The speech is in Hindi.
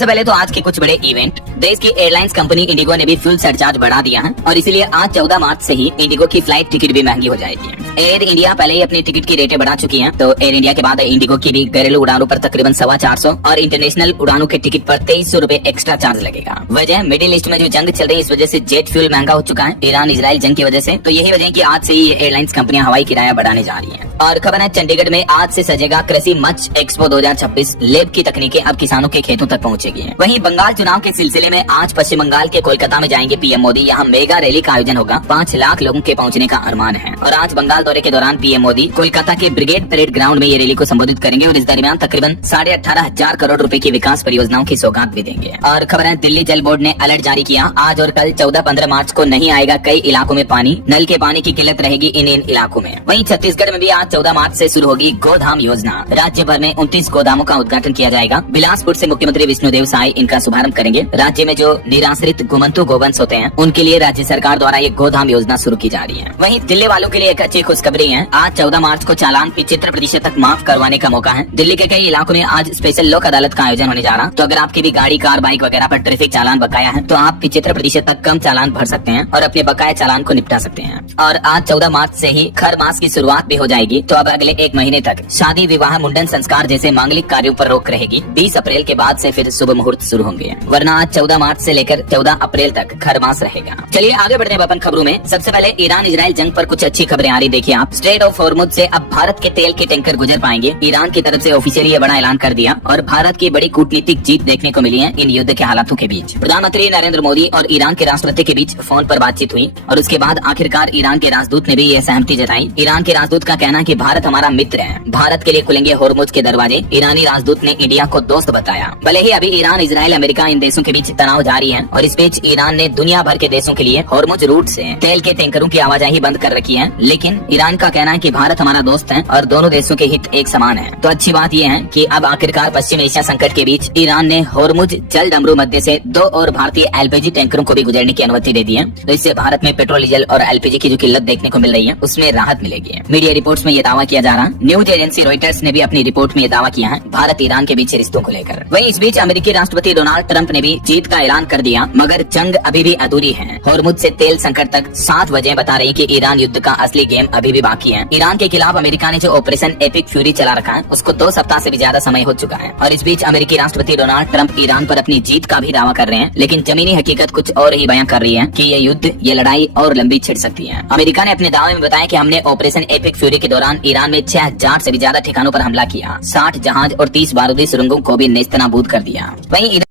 सबसे पहले तो आज के कुछ बड़े इवेंट। देश की एयरलाइंस कंपनी इंडिगो ने भी फ्यूल सरचार्ज बढ़ा दिया है और इसीलिए आज 14 मार्च से ही इंडिगो की फ्लाइट टिकट भी महंगी हो जाएगी। एयर इंडिया पहले ही अपनी टिकट की रेटें बढ़ा चुकी हैं, तो एयर इंडिया के बाद इंडिगो की भी घरेलू उड़ानों पर तकरीबन 450 और इंटरनेशनल उड़ानों के टिकट पर 2300 रूपए एक्स्ट्रा चार्ज लगेगा। वजह मिडिल ईस्ट में जो जंग चल रही है, इस वजह से जेट फ्यूल महंगा हो चुका है, ईरान इजराइल जंग की वजह से। तो यही वजह है कि आज से ही एयरलाइंस कंपनियां हवाई किराया बढ़ाने जा रही हैं। और खबर है चंडीगढ़ में आज से सजेगा कृषि मत्स्य एक्सपो 2026। लैब की तकनीकें अब किसानों के खेतों तक पहुंचेगी। वहीं बंगाल चुनाव के सिलसिले में आज पश्चिम बंगाल के कोलकाता में जाएंगे पीएम मोदी। यहाँ मेगा रैली का आयोजन होगा, 5 लाख लोगों के पहुंचने का अरमान है। और आज बंगाल दौरे के दौरान पीएम मोदी कोलकाता के ब्रिगेड परेड ग्राउंड में ये रैली को संबोधित करेंगे और इस दरमियान तकरीबन 18,500 करोड़ रुपए की विकास परियोजनाओं की सौगात भी देंगे। और खबर है दिल्ली जल बोर्ड ने अलर्ट जारी किया, आज और कल 14-15 मार्च को नहीं आएगा कई इलाकों में पानी, नल के पानी की किल्लत रहेगी इन इलाकों में। वहीं छत्तीसगढ़ में भी आज 14 मार्च से शुरू होगी गोधाम योजना। राज्य भर में 29 गोदामों का उद्घाटन किया जाएगा। बिलासपुर से मुख्यमंत्री विष्णुदेव साय इनका शुभारंभ करेंगे। राज्य में जो निराश्रित घुमंतु गोवंश होते हैं, उनके लिए राज्य सरकार द्वारा ये गोधाम योजना शुरू की जा रही है। वहीं दिल्ली वालों के लिए एक अच्छी खुशखबरी है, आज 14 मार्च को चालान 75% तक माफ करवाने का मौका है। दिल्ली के कई इलाकों में आज स्पेशल लोक अदालत का आयोजन होने जा रहा। तो अगर आपकी भी गाड़ी, कार, बाइक वगैरह पर ट्रैफिक चालान बकाया है, तो आप 75% तक कम चालान भर सकते हैं और अपने बकाया चालान को निपटा सकते हैं। और आज 14 मार्च से ही खर मास की शुरुआत भी हो जाएगी, तो अब अगले 1 महीने तक शादी, विवाह, मुंडन संस्कार जैसे मांगलिक कार्यों पर रोक रहेगी। 20 अप्रैल के बाद से फिर शुभ मुहूर्त शुरू होंगे, वरना आज 14 मार्च से लेकर 14 अप्रैल तक खर मास रहेगा। चलिए आगे बढ़ते हैं अपन खबरों में। सबसे पहले ईरान इजराइल जंग पर कुछ अच्छी खबरें आ रही। देखिए आप, स्ट्रेट ऑफ हॉर्मुज से अब भारत के तेल के टैंकर गुजर पाएंगे। ईरान की तरफ से ऑफिशियली ये बड़ा ऐलान कर दिया और भारत की बड़ी कूटनीतिक जीत देखने को मिली है इन युद्ध के हालातों के बीच। प्रधानमंत्री नरेंद्र मोदी और ईरान के राष्ट्रपति के बीच फोन पर बातचीत हुई और उसके बाद आखिरकार ईरान के राजदूत ने भी ये सहमति जताई। ईरान के राजदूत का कहना है कि भारत हमारा मित्र है, भारत के लिए खुलेंगे हॉर्मुज के दरवाजे। ईरानी राजदूत ने इंडिया को दोस्त बताया। भले ही अभी ईरान, इजराइल, अमेरिका इन देशों के बीच तनाव जारी है और इस बीच ईरान ने दुनिया भर के देशों के लिए हॉर्मुज रूट से तेल के टैंकरों की आवाजाही बंद कर रखी है, लेकिन ईरान का कहना है कि भारत हमारा दोस्त है और दोनों देशों के हित एक समान है। तो अच्छी बात यह है कि अब आखिरकार पश्चिम एशिया संकट के बीच ईरान ने हॉर्मुज जल डमरू मध्य से 2 और भारतीय एलपीजी टैंकरों को भी गुजरने की अनुमति दे दी है। तो इससे भारत में पेट्रोल, डीजल और एलपीजी की जो किल्लत देखने को मिल रही है, उसमें राहत मिलेगी। मीडिया रिपोर्ट्स में ये दावा किया जा रहा। न्यूज एजेंसी रॉयटर्स ने भी अपनी रिपोर्ट में ये दावा किया है भारत ईरान के बीच रिश्तों को लेकर। वहीं इस बीच अमेरिकी राष्ट्रपति डोनाल्ड ट्रंप ने भी जीत का ऐलान कर दिया, मगर जंग अभी भी अधूरी है। हॉर्मुज से तेल संकट तक 7 वजह बता रही कि ईरान युद्ध का असली गेम अभी भी बाकी है। ईरान के खिलाफ अमेरिका ने जो ऑपरेशन एपिक फ्यूरी चला रखा है, उसको 2 सप्ताह से भी ज्यादा समय हो चुका है। और इस बीच अमेरिकी राष्ट्रपति डोनाल्ड ट्रंप ईरान पर अपनी जीत का भी दावा कर रहे हैं, लेकिन जमीनी हकीकत कुछ और ही बयां कर रही है कि ये युद्ध, ये लड़ाई और लंबी छिड़ सकती है। अमेरिका ने अपने दावे में बताया कि हमने ऑपरेशन एपिक फ्यूरी के दौरान ईरान में 6000 से भी ज्यादा ठिकानों पर हमला किया, 60 जहाज और 30 बारूदी सुरंगों को भी नेस्तनाबूद कर दिया। वहीं